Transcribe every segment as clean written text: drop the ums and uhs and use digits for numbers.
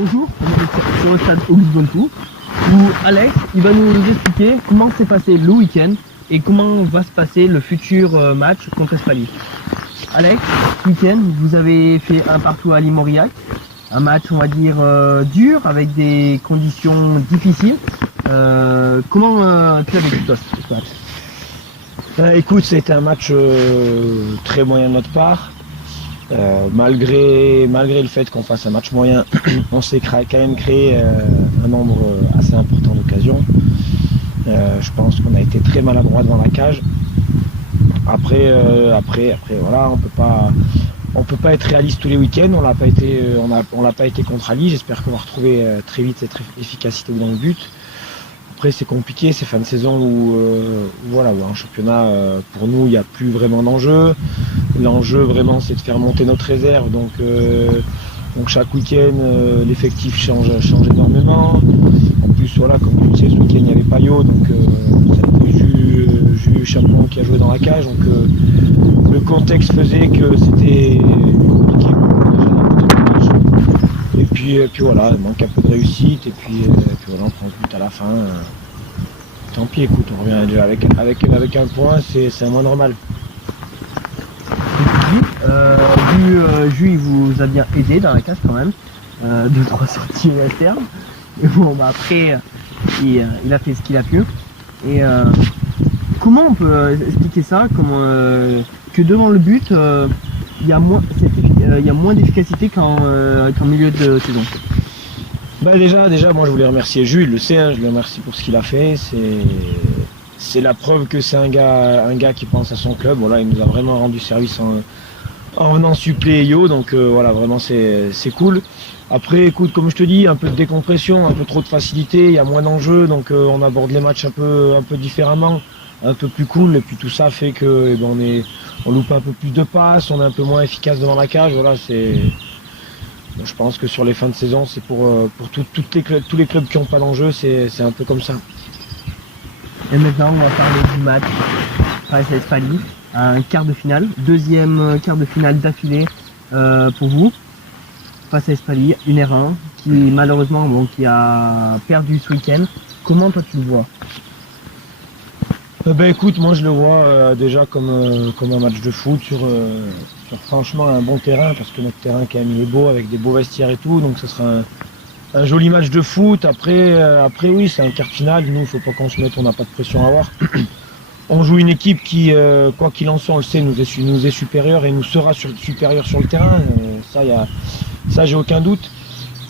bonjour, on est sur le stade Auguste Bonnetou, où Alex il va nous expliquer comment s'est passé le week-end et comment va se passer le futur match contre Espali. Alex, ce week-end, vous avez fait un partout à Limoriac, un match on va dire dur avec des conditions difficiles. Comment tu as vécu toi ce match? Écoute, c'était un match très moyen de notre part. Malgré le fait qu'on fasse un match moyen, on s'est quand même créé un nombre assez important d'occasions. Je pense qu'on a été très maladroit devant la cage. Après, voilà, on peut pas être réaliste tous les week-ends. On l'a pas été contre Ali. J'espère qu'on va retrouver très vite cette efficacité dans le but. Après, c'est compliqué, c'est fin de saison où un championnat, pour nous, il n'y a plus vraiment d'enjeu. L'enjeu, vraiment, c'est de faire monter notre réserve. Donc chaque week-end, l'effectif change énormément. En plus, voilà, comme tu le sais, ce week-end, il n'y avait pas Yo, donc Jules Chapon qui a joué dans la cage. Donc le contexte faisait que c'était compliqué. Et puis voilà, il manque un peu de réussite, et puis voilà, on prend ce but à la fin. Tant pis, écoute, on revient déjà avec un point, c'est un moins normal. Jules, il vous a bien aidé dans la cage quand même, 2-3 sorties à terme. Et bon, bah après, il a fait ce qu'il a pu. Et comment on peut expliquer ça, que devant le but, il y a moins d'efficacité qu'en milieu de saison? Bah déjà, moi je voulais remercier Jules, il le sait, je le remercie pour ce qu'il a fait. C'est la preuve que c'est un gars qui pense à son club. Voilà, il nous a vraiment rendu service en venant suppléer Yo, donc voilà, vraiment c'est cool. Après, écoute, comme je te dis, un peu de décompression, un peu trop de facilité, il y a moins d'enjeux, donc on aborde les matchs un peu différemment, un peu plus cool, et puis tout ça fait que on loupe un peu plus de passes, on est un peu moins efficace devant la cage. Voilà, je pense que sur les fins de saison, c'est pour tous les clubs qui n'ont pas d'enjeu, c'est un peu comme ça. Et maintenant, on va parler du match face à Espali, un quart de finale, deuxième quart de finale d'affilée pour vous, face à Espali, une R1 qui malheureusement qui a perdu ce week-end. Comment toi tu le vois? Écoute, moi je le vois déjà comme un match de foot sur franchement un bon terrain, parce que notre terrain quand même il est beau avec des beaux vestiaires et tout, donc ce sera un joli match de foot. Après oui, c'est un quart de finale, nous il faut pas qu'on se mette, on n'a pas de pression à avoir. On joue une équipe qui, quoi qu'il en soit, on le sait, nous est supérieure et nous sera supérieure sur le terrain, ça j'ai aucun doute.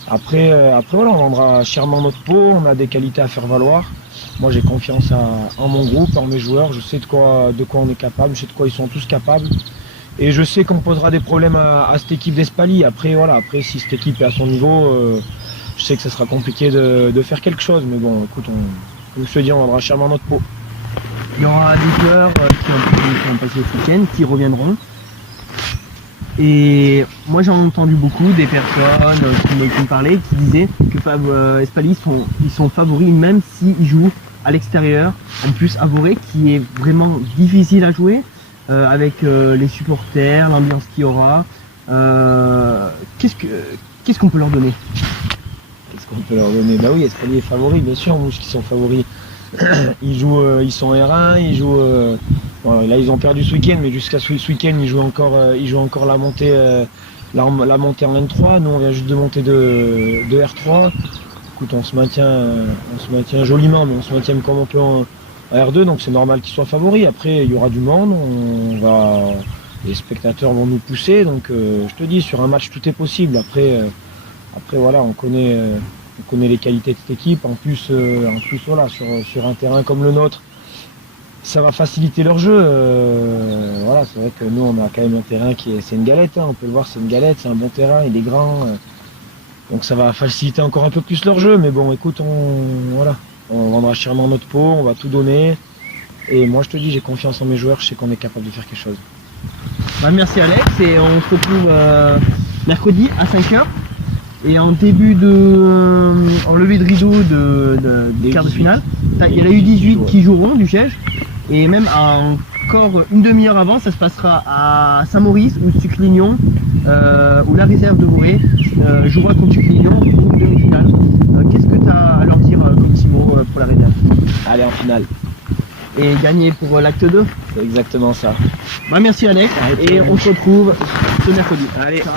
Après voilà, on vendra chèrement notre peau, on a des qualités à faire valoir. Moi j'ai confiance en mon groupe, en mes joueurs, je sais de quoi on est capable, je sais de quoi ils sont tous capables. Et je sais qu'on posera des problèmes à cette équipe d'Espali. Après si cette équipe est à son niveau, je sais que ce sera compliqué de faire quelque chose. Mais bon, écoute, comme je te dis, on vendra chèrement notre peau. Il y aura des joueurs qui ont passé ce week-end, qui reviendront. Et moi j'ai entendu beaucoup des personnes qui me parlaient, qui disaient que Espali ils sont favoris même s'ils jouent à l'extérieur. En plus Avoré qui est vraiment difficile à jouer avec les supporters, l'ambiance qu'il y aura. Qu'est-ce qu'on peut leur donner? Bah oui, Espali est favori, bien sûr, nous qui sont favoris. Ils sont R1, là ils ont perdu ce week-end, mais jusqu'à ce week-end ils jouent encore la montée en N3. Nous on vient juste de monter de R3. Écoute, on se maintient joliment, mais on se maintient comme on peut en R2, donc c'est normal qu'ils soient favoris. Après il y aura du monde, les spectateurs vont nous pousser, donc je te dis, sur un match tout est possible. Après voilà, on connaît les qualités de cette équipe. En plus voilà, sur un terrain comme le nôtre, ça va faciliter leur jeu. Voilà, c'est vrai que nous on a quand même un terrain c'est une galette, hein, on peut le voir, c'est une galette, c'est un bon terrain, il est grand, donc ça va faciliter encore un peu plus leur jeu. Mais bon, écoute, on vendra chèrement notre peau, on va tout donner, et moi je te dis, j'ai confiance en mes joueurs, je sais qu'on est capable de faire quelque chose. Merci Alex, et on se retrouve mercredi à 5h. Et en en levée de rideau des quarts de finale, il y en a eu 18 qui joueront du siège. Et même encore une demi-heure avant, ça se passera à Saint-Maurice ou Suclignon où la réserve de Bourré jouera contre Lyon pour une demi-finale. Qu'est-ce que tu as à leur dire comme petit mot pour la réserve? Aller en finale. Et gagner pour l'acte 2? C'est exactement ça. Bah, merci Alex, et on se retrouve ce mercredi. Allez. Ciao.